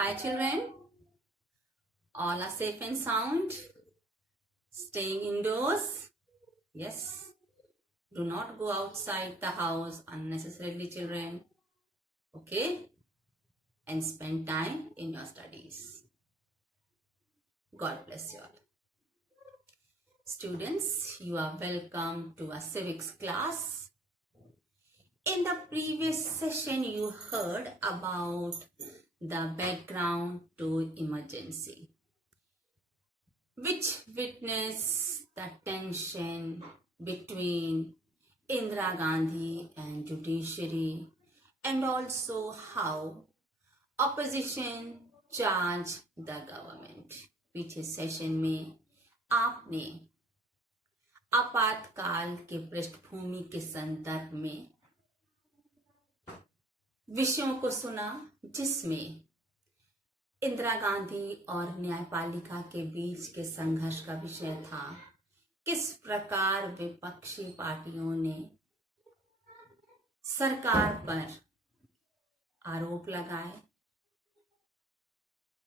Hi children, all are safe and sound, staying indoors. Yes, do not go outside the house unnecessarily children, okay, and spend time in your studies. God bless you all. Students, you are welcome to a civics class. In the previous session, you heard about the background to emergency, which witnessed the tension between Indira Gandhi and judiciary, and also how opposition charged the government. पीछे session में आपने आपातकाल के पृष्ठभूमि के संदर्भ में विषयों को सुना, जिसमें इंदिरा गांधी और न्यायपालिका के बीच के संघर्ष का विषय था किस प्रकार विपक्षी पार्टियों ने सरकार पर आरोप लगाए।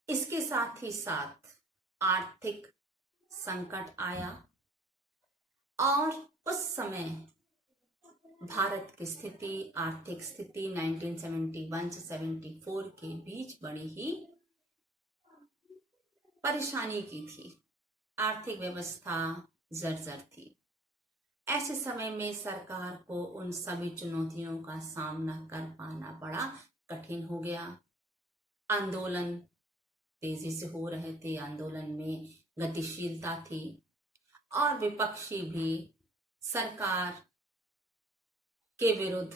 इसके साथ ही साथ आर्थिक संकट आया और उस समय भारत की स्थिति, आर्थिक स्थिति 1971 से 74 के बीच बड़ी ही परेशानी की थी। आर्थिक व्यवस्था जर्जर थी। ऐसे समय में सरकार को उन सभी चुनौतियों का सामना कर पाना बड़ा कठिन हो गया। आंदोलन तेजी से हो रहे थे, आंदोलन में गतिशीलता थी और विपक्षी भी सरकार के विरुद्ध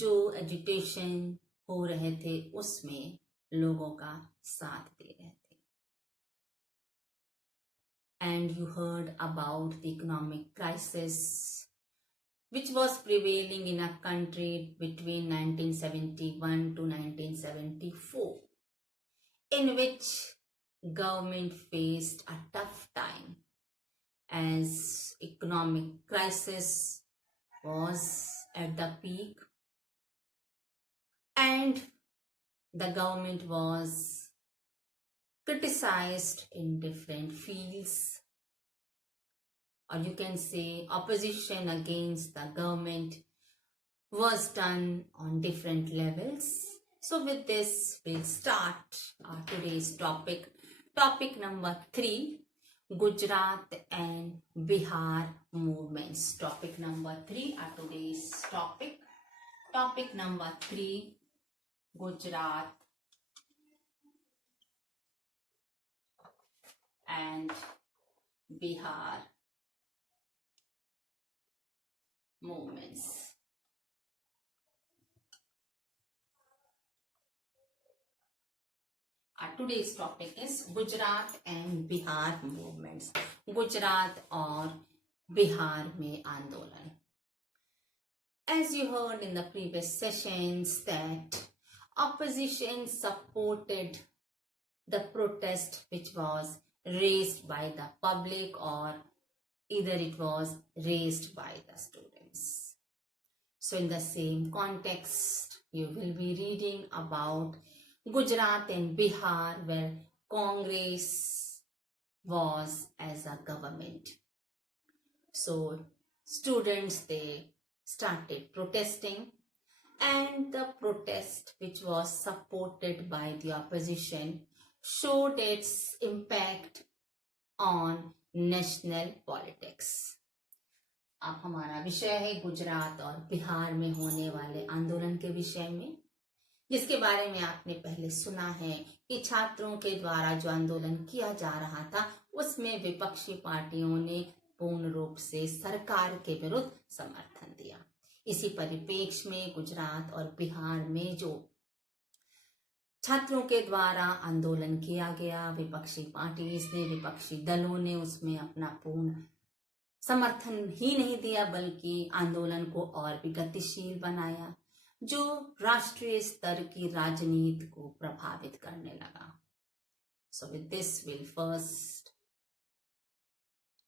जो एजिटेशन हो रहे थे उसमें लोगों का साथ दे रहे थे। And you heard about the economic crisis which was prevailing in a country between 1971 to 1974, in which government faced a tough time as economic crisis was at the peak and the government was criticized in different fields, or you can say opposition against the government was done on different levels. So with this, we'll start our today's topic. Topic number 3, Gujarat and Bihar movements. Topic number 3, our today's topic. Topic number 3, Gujarat and Bihar movements. Our today's topic is Gujarat and Bihar movements. Gujarat और बिहार में आंदोलन. As you heard in the previous sessions that opposition supported the protest which was raised by the public, or either it was raised by the students. So in the same context, you will be reading about Gujarat and Bihar, where Congress was as a government. So students, they started protesting, and the protest which was supported by the opposition showed its impact on national politics. अब हमारा विषय है गुजरात और बिहार में होने वाले आंदोलन के विषय में, जिसके बारे में आपने पहले सुना है कि छात्रों के द्वारा जो आंदोलन किया जा रहा था उसमें विपक्षी पार्टियों ने पूर्ण रूप से सरकार के विरुद्ध समर्थन दिया। इसी परिप्रेक्ष्य में गुजरात और बिहार में जो छात्रों के द्वारा आंदोलन किया गया, विपक्षी पार्टीज ने, विपक्षी दलों ने उसमें अपना पूर्ण समर्थन ही नहीं दिया बल्कि आंदोलन को और भी गतिशील बनाया, जो राष्ट्रीय स्तर की राजनीति को प्रभावित करने लगा। So with this we'll first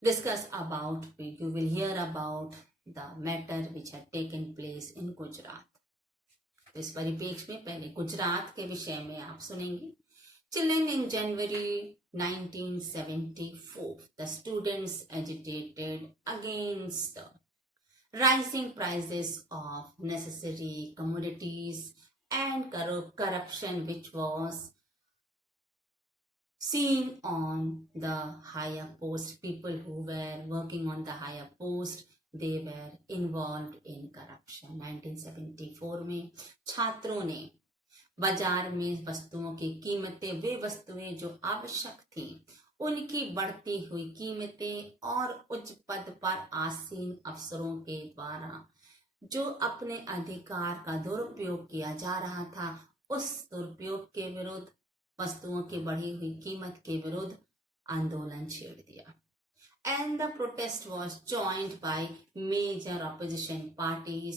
discuss about, you will hear about the matter which had taken place in Gujarat. तो इस परिप्रेक्ष्य में पहले गुजरात के विषय में आप सुनेंगे। Children in January 1974, the students agitated against the rising prices of necessary commodities and corruption which was seen on the higher post. People who were working on the higher post, they were involved in corruption. 1974 में छात्रों ने बाजार में वस्तुओं की कीमतें, वे वस्तुएं जो आवश्यक थी उनकी बढ़ती हुई कीमतें और उच्च पद पर आसीन अफसरों के द्वारा जो अपने अधिकार का दुरुपयोग किया जा रहा था, उस दुरुपयोग के विरुद्ध, वस्तुओं की बढ़ी हुई कीमत के विरुद्ध आंदोलन छेड़ दिया। And the protest was joined by major opposition parties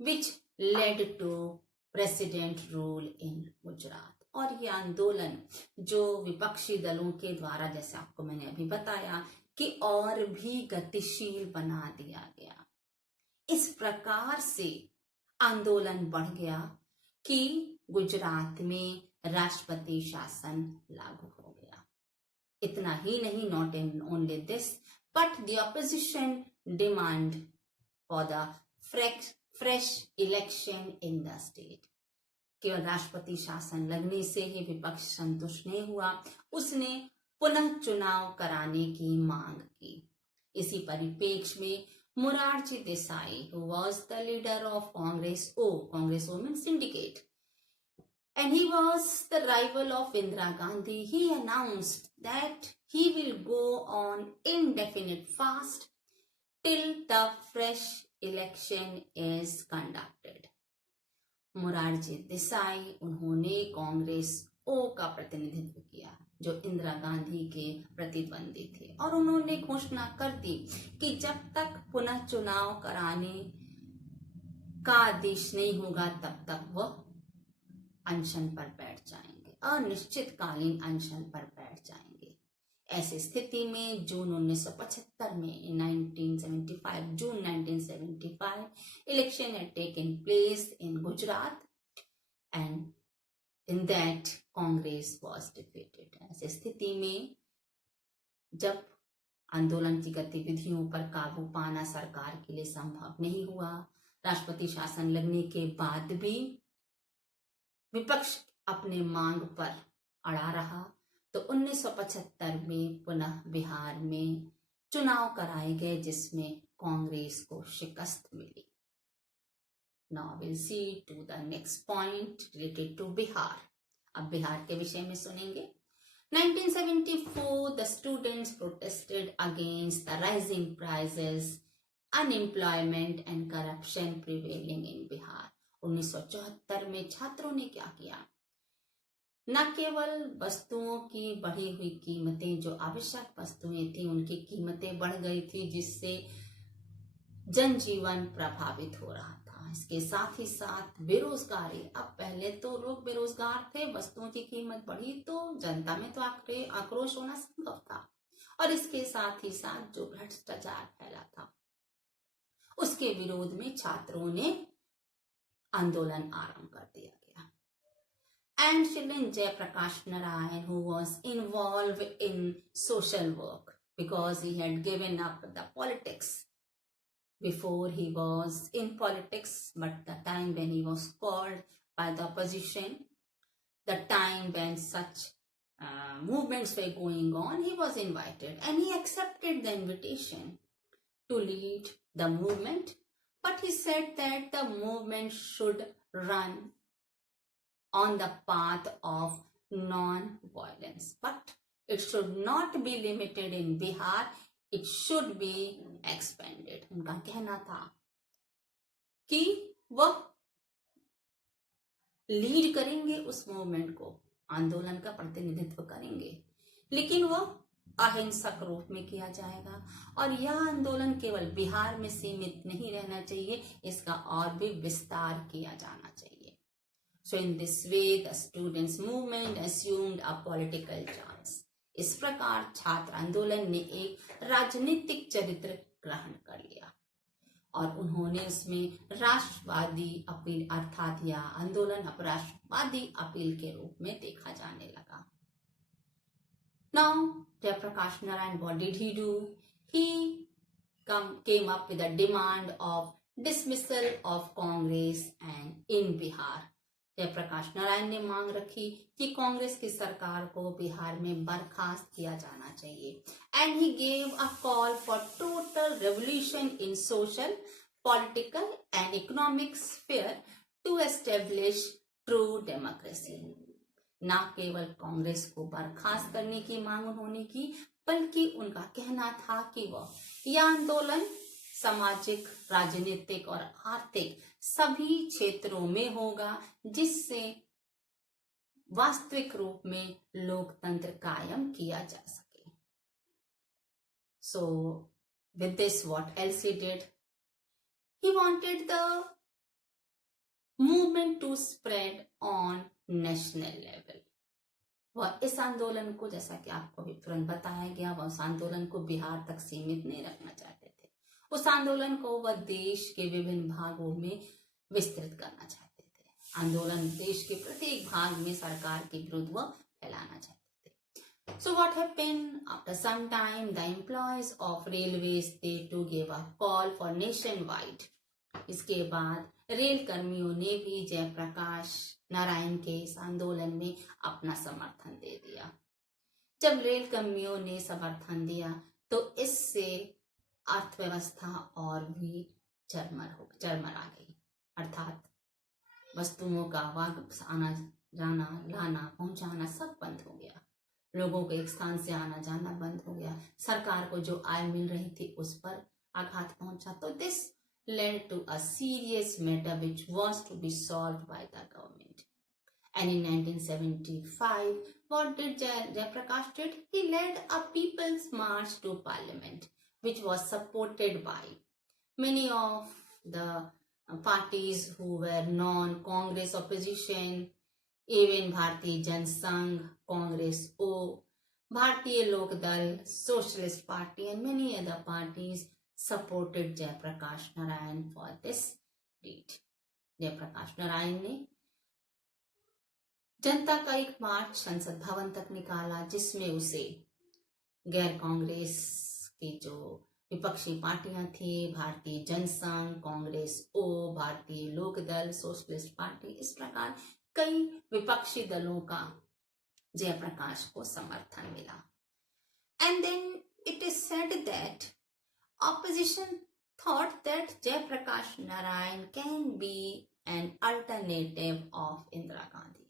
which led to president rule in Gujarat. और ये आंदोलन जो विपक्षी दलों के द्वारा, जैसे आपको मैंने अभी बताया, कि और भी गतिशील बना दिया गया। इस प्रकार से आंदोलन बढ़ गया कि गुजरात में राष्ट्रपति शासन लागू हो गया। इतना ही नहीं, not only this, but the opposition demand for the fresh election in the state. केवल राष्ट्रपति शासन लगने से ही विपक्ष संतुष्ट नहीं हुआ, उसने पुनः चुनाव कराने की मांग की। इसी परिप्रेक्ष्य में Morarji Desai, who was the leader of Congress Women Syndicate, and he was the rival of Indira Gandhi, he announced that he will go on indefinite fast till the fresh election is conducted. Morarji Desai, उन्होंने कांग्रेस ओ का प्रतिनिधित्व किया जो इंदिरा गांधी के प्रतिद्वंदी थे, और उन्होंने घोषणा कर दी कि जब तक पुनः चुनाव कराने का आदेश नहीं होगा तब तक वह अनशन पर बैठ जाएंगे, अनिश्चितकालीन अनशन पर बैठ जाएंगे। ऐसी स्थिति में जून 1975 में 1975 election had taken place in Gujarat and in that Congress was defeated. ऐसी स्थिति में जब आंदोलन की गतिविधियों पर काबू पाना सरकार के लिए संभव नहीं हुआ, राष्ट्रपति शासन लगने के बाद भी विपक्ष अपने मांग पर अड़ा रहा, तो 1975 में पुनः बिहार में चुनाव कराए गए जिसमें कांग्रेस को शिकस्त मिली। Now we'll see to the next point related to Bihar. अब बिहार के विषय में सुनेंगे। 1974 the students protested against the rising prices, unemployment and corruption prevailing in Bihar. 1974 में छात्रों ने क्या किया? न केवल वस्तुओं की बढ़ी हुई कीमतें, जो आवश्यक वस्तुएं थी उनकी कीमतें बढ़ गई थी जिससे जनजीवन प्रभावित हो रहा था, इसके साथ ही साथ बेरोजगारी। अब पहले तो लोग बेरोजगार थे, वस्तुओं की कीमत बढ़ी तो जनता में तो आक्रोश होना संभव था, और इसके साथ ही साथ जो भ्रष्टाचार फैला था उसके विरोध में छात्रों ने आंदोलन आरंभ कर दिया गया। And Shriman Jayaprakash Narayan, who was involved in social work because he had given up the politics. Before he was in politics, but the time when he was called by the opposition, the time when such movements were going on, he was invited and he accepted the invitation to lead the movement. But he said that the movement should run on the path of non-violence, but it should not be limited in Bihar, it should be expanded. उनका कहना था कि वह lead करेंगे उस movement को, आंदोलन का प्रतिनिधित्व करेंगे, लेकिन वह अहिंसक रूप में किया जाएगा, और यह आंदोलन केवल बिहार में सीमित नहीं रहना चाहिए, इसका और भी विस्तार किया जाना चाहिए। So in this way the students movement assumed a political chance. इस प्रकार छात्र आंदोलन ने एक राजनीतिक चरित्र ग्रहण कर लिया। और उन्होंने उसमें राष्ट्रवादी अपील अर्थात यह आंदोलन अब राष्ट्रवादी अपील के रूप में देखा जाने लगा। Now, Jayaprakash Narayan, what did he do? He came up with a demand of dismissal of Congress and in Bihar. Jayaprakash Narayan ने मांग रखी कि कांग्रेस की सरकार को बिहार में बर्खास्त किया जाना चाहिए। And he gave a call for total revolution in social, political and economic sphere to establish true democracy. न केवल कांग्रेस को बर्खास्त करने की मांग उन्होंने की, बल्कि उनका कहना था कि यह आंदोलन सामाजिक, राजनीतिक और आर्थिक सभी क्षेत्रों में होगा, जिससे वास्तविक रूप में लोकतंत्र कायम किया जा सके। So, with this, what else he did? He wanted the movement to spread on national level. वह इस आंदोलन को, जैसा कि आपको अभी तुरंत बताया गया, वह उस आंदोलन को बिहार तक सीमित नहीं रखना चाहते थे। उस आंदोलन को वह देश के विभिन्न भागों में विस्तृत करना चाहते थे। आंदोलन देश के प्रत्येक भाग में सरकार के विरुद्ध वह फैलाना चाहते थे। So what happened? After some time, the employees of railways they too gave a call for nationwide. इसके बाद रेल कर्मियों ने भी जयप्रकाश नारायण के इस आंदोलन में अपना समर्थन दे दिया। जब रेल कर्मियों ने समर्थन दिया तो इससे अर्थव्यवस्था और भी चरमर आ गई, अर्थात वस्तुओं का आना जाना, लाना, पहुंचाना सब बंद हो गया। लोगों को एक स्थान से आना जाना बंद हो गया। सरकार को जो आय मिल रही थी उस पर आघात पहुंचा। तो this led to a serious matter which was to be solved by the government. And in 1975, what did Jayaprakash did? He led a people's march to parliament, which was supported by many of the parties who were non-Congress opposition, even Bharatiya Janasangh, Congress O, Bharatiya Lok Dal, Socialist Party and many other parties supported Jayaprakash Narayan for this deed. Jayaprakash Narayan ने जनता का एक मार्च संसद भवन तक निकाला, जिसमें उसे गैर कांग्रेस की जो विपक्षी पार्टियां थी, भारतीय जनसंघ, कांग्रेस ओ, भारतीय लोक दल, सोशलिस्ट पार्टी, इस प्रकार कई विपक्षी दलों का जयप्रकाश को समर्थन मिला। And then it is said that opposition thought that Jayaprakash Narayan can be an alternative of Indira Gandhi.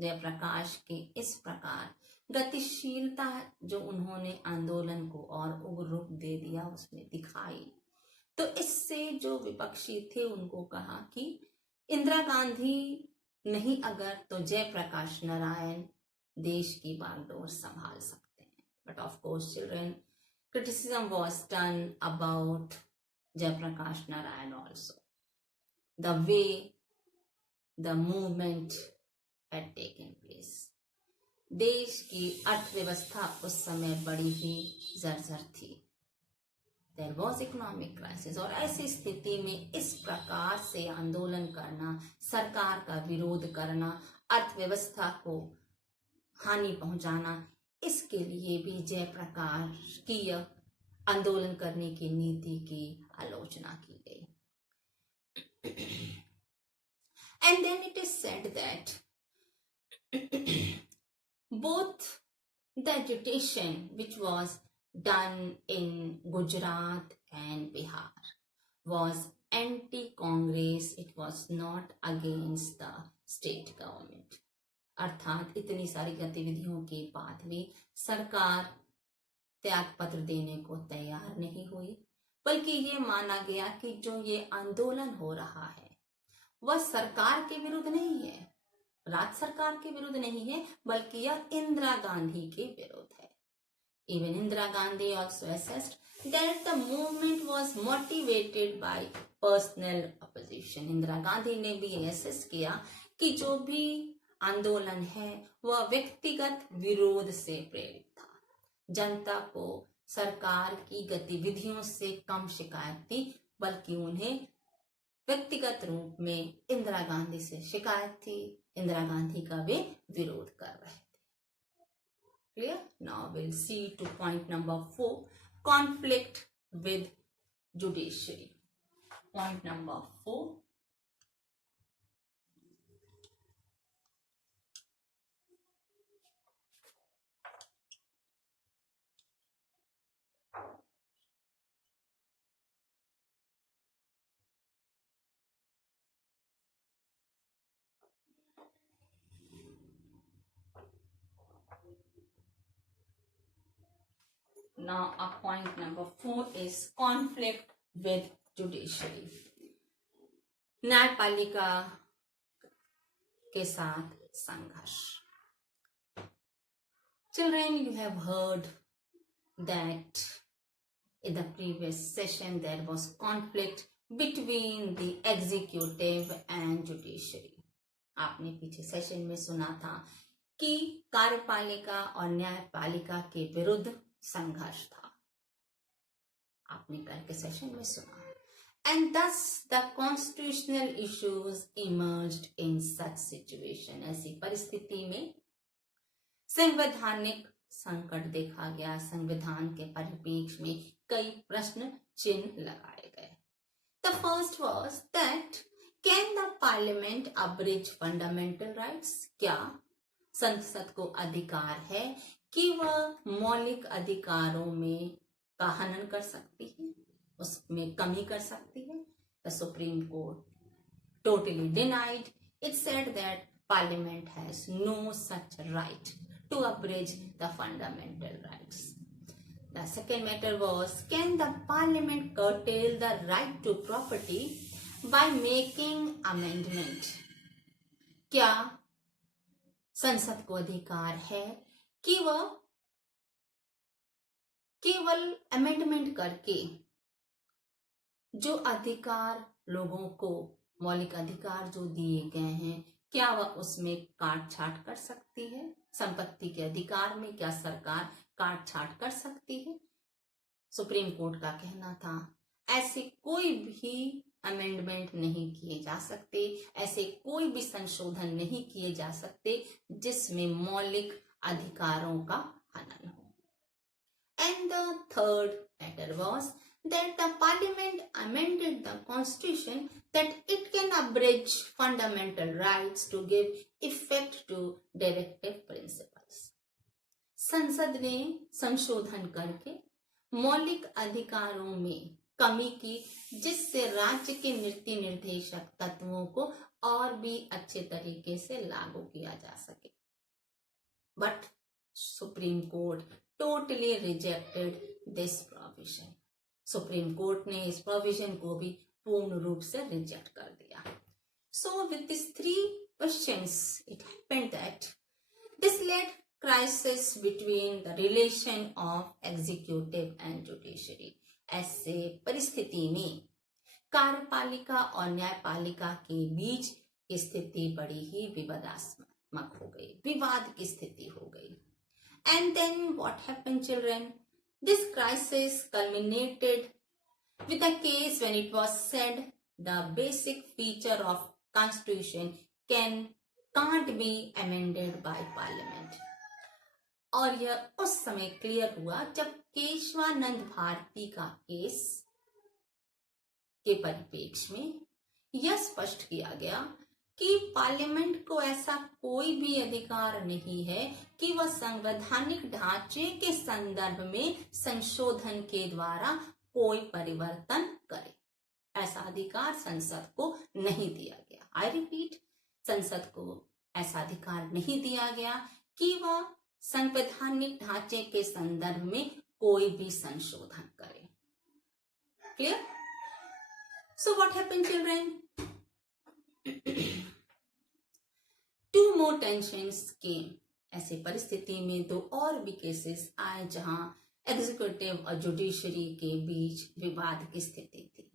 Jayaprakash के इस प्रकार गतिशीलता जो उन्होंने आंदोलन को और उग्र रूप दे दिया उसमें दिखाई, तो इससे जो विपक्षी थे उनको कहा कि इंदिरा गांधी नहीं अगर तो जयप्रकाश नारायण देश की बागडोर संभाल सकते हैं। But of course children, criticism was done about Jayaprakash Narayan also. The way the movement had taken place. देश की अर्थव्यवस्था उस समय बड़ी ही जर्जर थी। There was economic crisis और ऐसी स्थिति में इस प्रकार से आंदोलन करना, सरकार का विरोध करना, अर्थव्यवस्था को हानि पहुंचाना, इसके लिए भी जयप्रकाश की आंदोलन करने की नीति की आलोचना की गई। And then it is said that both the agitation which was done in Gujarat and Bihar was anti-Congress, it was not against the state government. अर्थात इतनी सारी गतिविधियों के बाद भी सरकार त्याग पत्र देने को तैयार नहीं हुई, बल्कि ये माना गया कि जो ये आंदोलन हो रहा है वह सरकार के विरुद्ध नहीं है, राज्य सरकार के विरुद्ध नहीं है, बल्कि यह इंदिरा गांधी के विरुद्ध है। Even Indira Gandhi also assessed that the movement was motivated by personal opposition. Indira Gandhi ने भी एसेस किया कि जो भी आंदोलन है वह व्यक्तिगत विरोध से प्रेरित था। जनता को सरकार की गतिविधियों से कम शिकायत थी, बल्कि उन्हें व्यक्तिगत रूप में इंदिरा गांधी से शिकायत थी। इंदिरा गांधी का वे विरोध कर रहे थे। Clear? Now will see two point number 4, conflict with judiciary. Point number 4, now point number 4 is conflict with judiciary. न्यायपालिका के साथ संघर्ष। Children, you have heard that in the previous session there was conflict between the executive and judiciary. आपने पीछे session में सुना था कि कार्यपालिका और न्यायपालिका के विरुद्ध संघर्ष था। आपने कल के सेशन में सुना। And thus the constitutional issues emerged in such situation. ऐसी परिस्थिति में संवैधानिक संकट देखा गया। संविधान के परिप्रेक्ष्य में कई प्रश्न चिन्ह लगाए गए। The first was that can the parliament abridge fundamental rights? क्या संसद को अधिकार है कि वह मौलिक अधिकारों में का हनन कर सकती है, उसमें कमी कर सकती है? The Supreme Court totally denied. It said that Parliament has no such right to abridge the fundamental rights. The second matter was, can the Parliament curtail the right to property by making amendment? क्या संसद को अधिकार है कि वह केवल amendment करके जो अधिकार लोगों को, मौलिक अधिकार जो दिए गए हैं, क्या वह उसमें काट छाट कर सकती है? संपत्ति के अधिकार में क्या सरकार काट छाट कर सकती है? सुप्रीम कोर्ट का कहना था ऐसे कोई भी अमेंडमेंट नहीं किए जा सकते, ऐसे कोई भी संशोधन नहीं किए जा सकते जिसमें मौलिक अधिकारों का हनन हो। And the third matter was that the parliament amended the constitution that it can abridge fundamental rights to give effect to directive principles. संसद ने संशोधन करके मौलिक अधिकारों में कमी की, जिससे राज्य के नीति निर्देशक तत्वों को और भी अच्छे तरीके से लागू किया जा सके। But supreme court totally rejected this provision. Supreme court ने इस प्रोविजन को भी पूर्ण रूप से रिजेक्ट कर दिया। So with these three questions, it happened that this led crisis between the relation of executive and judiciary. ऐसे परिस्थिति में कार्यपालिका और न्यायपालिका के बीच स्थिति बड़ी ही विवादास्पद हो गई, विवाद की स्थिति हो गई। And then what happened, children? This crisis culminated with a case when it was said the basic feature of constitution can't be amended by parliament. और यह उस समय क्लियर हुआ जब केशवानंद भारती का केस के परिप्रेक्ष्य में यह स्पष्ट किया गया कि पार्लियामेंट को ऐसा कोई भी अधिकार नहीं है कि वह संवैधानिक ढांचे के संदर्भ में संशोधन के द्वारा कोई परिवर्तन करे। ऐसा अधिकार संसद को नहीं दिया गया। आई रिपीट, संसद को ऐसा अधिकार नहीं दिया गया कि वह संवैधानिक ढांचे के संदर्भ में कोई भी संशोधन करे। Clear? So what happened children? Two more tensions came. ऐसे परिस्थिति में दो और भी केसेस आए जहां एग्जीक्यूटिव और जुडिशरी के बीच विवाद की स्थिति थी।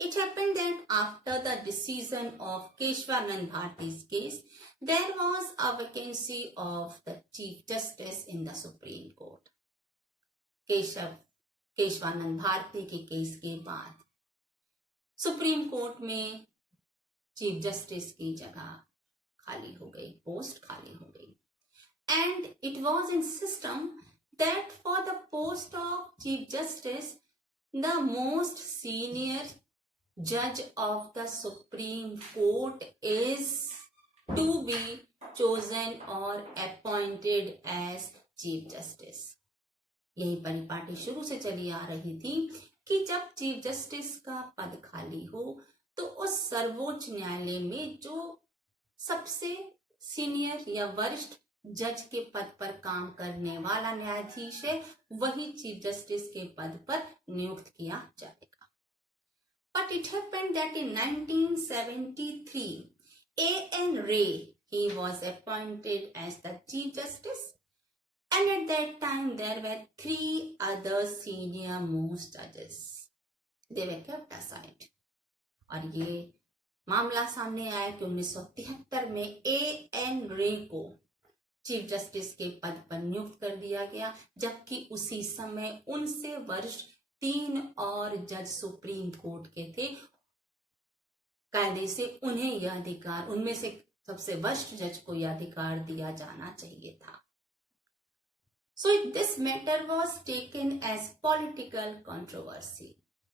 It happened that after the decision of Keshwanand Bharti's case, there was a vacancy of the Chief Justice in the Supreme Court. Keshavananda Bharti के केस के बाद सुप्रीम कोर्ट में चीफ जस्टिस की जगह खाली हो गई, पोस्ट खाली हो गई। And it was in system that for the post of chief justice the most senior जज of the Supreme Court is to be chosen or appointed as chief justice. यही परिपाटी शुरू से चली आ रही थी कि जब चीफ जस्टिस का पद खाली हो तो उस सर्वोच्च न्यायालय में जो सबसे सीनियर या वरिष्ठ जज के पद पर काम करने वाला न्यायाधीश है वही चीफ जस्टिस के पद पर नियुक्त किया जाएगा। But it happened that in 1973 A.N. Ray, he was appointed as the Chief Justice, and at that time there were 3 other senior most judges. They were kept aside. और ये मामला सामने आया कि 1973 में A.N. Ray को चीफ जस्टिस के पद पर नियुक्त कर दिया गया, जबकि उसी समय उनसे वरिष्ठ 3 और जज सुप्रीम कोर्ट के थे। कायदे से उन्हें यह अधिकार, उनमें से सबसे वरिष्ठ जज को यह अधिकार दिया जाना चाहिए था। So this matter was taken as political controversy.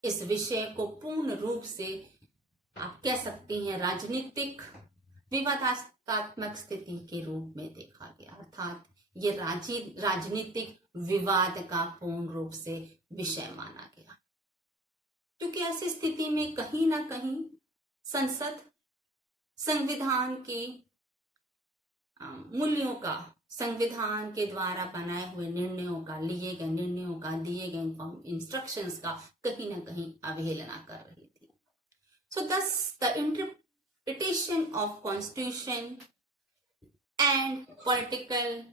इस विषय को पूर्ण रूप से आप कह सकते हैं राजनीतिक विवादास्पद स्थिति के रूप में देखा गया, अर्थात ये राजनीतिक विवाद का पूर्ण रूप से विषय माना गया, क्योंकि ऐसी स्थिति में कहीं ना कहीं संसद संविधान के मूल्यों का, संविधान के द्वारा बनाए हुए निर्णयों का, लिए गए निर्णयों का, दिए गए इंस्ट्रक्शंस का कहीं ना कहीं अवहेलना कर रही थी। सो दस the interpretation of constitution and political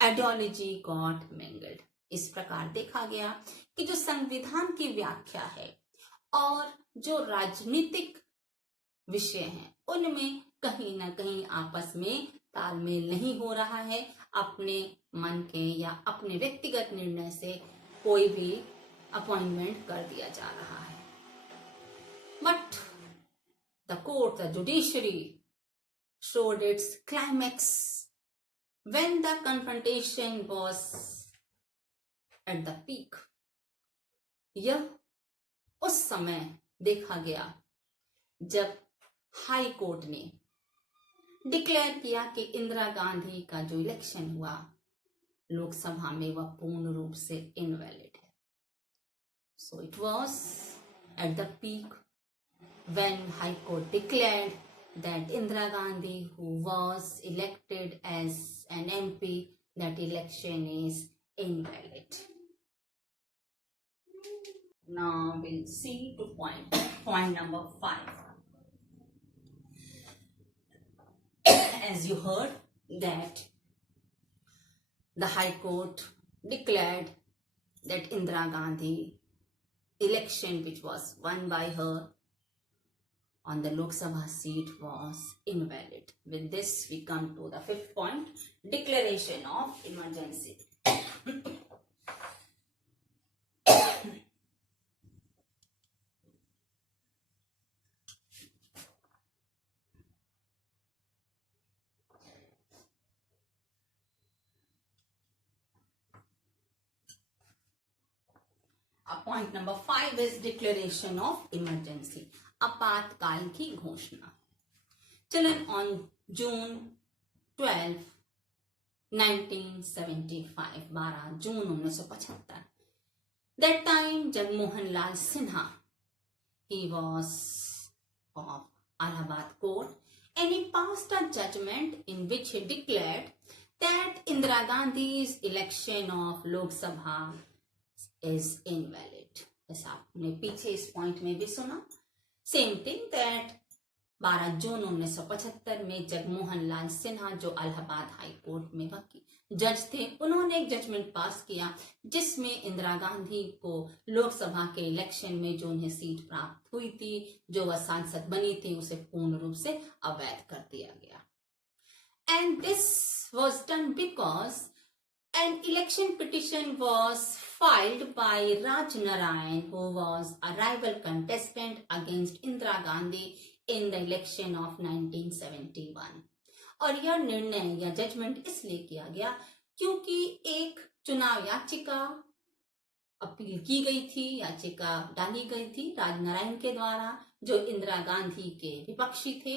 ideology got mingled. इस प्रकार देखा गया कि जो संविधान की व्याख्या है और जो राजनीतिक विषय हैं उनमें कहीं ना कहीं आपस में तालमेल नहीं हो रहा है। अपने मन के या अपने व्यक्तिगत निर्णय से कोई भी अपॉइंटमेंट कर दिया जा रहा है। But the court, the judiciary showed its climax when the confrontation was at the peak. यह उस समय देखा गया जब हाई कोर्ट ने डिक्लेयर किया कि इंदिरा गांधी का जो इलेक्शन हुआ लोकसभा में वह पूर्ण रूप से इनवैलिड है। So it was at the peak when high court declared that Indira Gandhi, who was elected as an MP, that election is invalid. Now we'll see to point number 5. As you heard that the High Court declared that Indira Gandhi election which was won by her on the Lok Sabha seat was invalid. With this, we come to the 5th point, declaration of emergency. Point number 5 is declaration of emergency. आपातकाल की घोषणा। चलन on June 12, 1975, 12 June 1975, that time Jagmohan Lal Sinha, he was of Allahabad court and he passed a judgment in which he declared that Indira Gandhi's election of Lok Sabha is invalid. ऐसा आपने पीछे इस point में भी सुना। Same thing that 12 जून 1975 में जगमोहन लाल सिन्हा जो Allahabad high court में जज थे, उन्होंने एक जजमेंट पास किया जिसमें इंदिरा गांधी को लोकसभा के इलेक्शन में जो उन्हें सीट प्राप्त हुई थी, जो वह सांसद बनी थी, उसे पूर्ण रूप से अवैध कर दिया गया। And this was done because An election petition was filed by Raj Narayan, who was a rival contestant against Indira Gandhi in the election of 1971. और यह निर्णय या जजमेंट इसलिए किया गया क्योंकि एक चुनाव याचिका अपील की गई थी, याचिका डाली गई थी राजनारायण के द्वारा, जो इंदिरा गांधी के विपक्षी थे,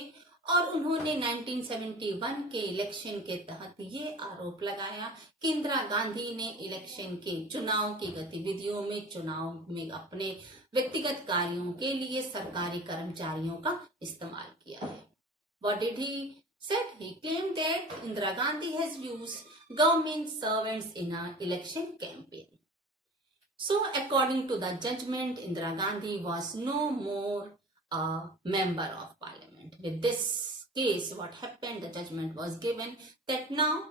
और उन्होंने 1971 के इलेक्शन के तहत ये आरोप लगाया कि इंदिरा गांधी ने इलेक्शन के चुनाव की गतिविधियों में, चुनाव में अपने व्यक्तिगत कार्यों के लिए सरकारी कर्मचारियों का इस्तेमाल किया है. What did he said? He claimed that Indira Gandhi has used government servants in an election campaign. So, according to the judgment, Indira Gandhi was no more a member of parliament. With this case, what happened? The judgment was given that now,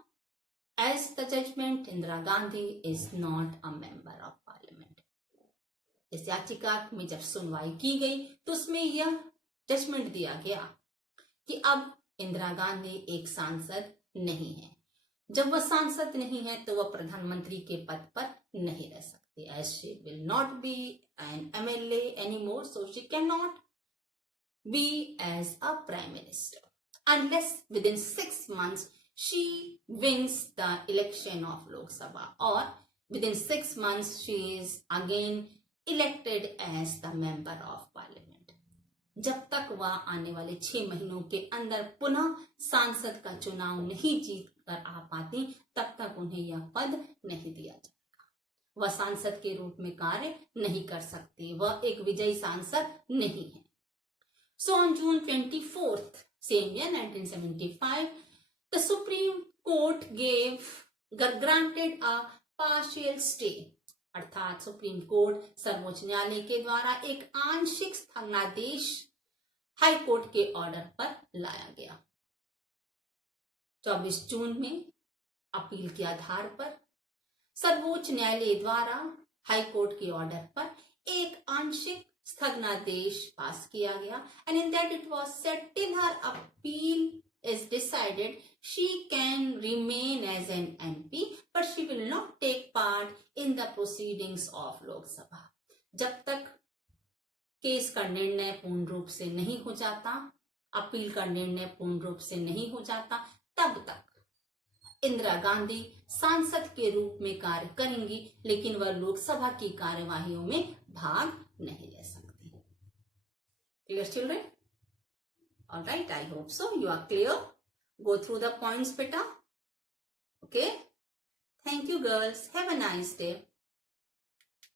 as the judgment, Indira Gandhi is not a member of parliament. इस याचिका में जब सुनवाई की गई तो उसमें यह जजमेंट दिया गया कि अब इंदिरा गांधी एक सांसद नहीं है. जब वह सांसद नहीं है तो वह प्रधानमंत्री के पद पर नहीं रह सकती. As she will not be an MLA anymore, so she cannot be as a prime minister unless within 6 months she wins the election of Lok Sabha, or within 6 months she is again elected as the member of parliament. जब तक वह आने वाले 6 महीनों के अंदर पुनः सांसद का चुनाव नहीं जीत कर आ पाती, तब तक उन्हें यह पद नहीं दिया जाएगा. वह सांसद के रूप में कार्य नहीं कर सकती, वह एक विजयी सांसद नहीं है. So on June 24th, same year 1975, the Supreme Court granted a partial stay. अर्थात सुप्रीम कोर्ट, सर्वोच्च न्यायालय के द्वारा एक आंशिक स्थगनादेश हाई कोर्ट के ऑर्डर पर लाया गया. 24 जून में अपील के आधार पर सर्वोच्च न्यायालय द्वारा हाई कोर्ट के ऑर्डर पर एक आंशिक स्थगनादेश पास किया गया. And in that it was said till her appeal is decided she can remain as an MP but she will not take part in the proceedings of Lok Sabha. जब तक case का निर्णय पूर्ण रूप से नहीं हो जाता, अपील का निर्णय पूर्ण रूप से नहीं हो जाता, तब तक इंदिरा गांधी सांसद के रूप में कार्य करेंगी, लेकिन वह लोकसभा की कार्यवाहियों में भाग नहीं ले सकती. Clear children? All right, I hope so. You are clear. Go through the points, beta. Okay. Thank you, girls. Have a nice day.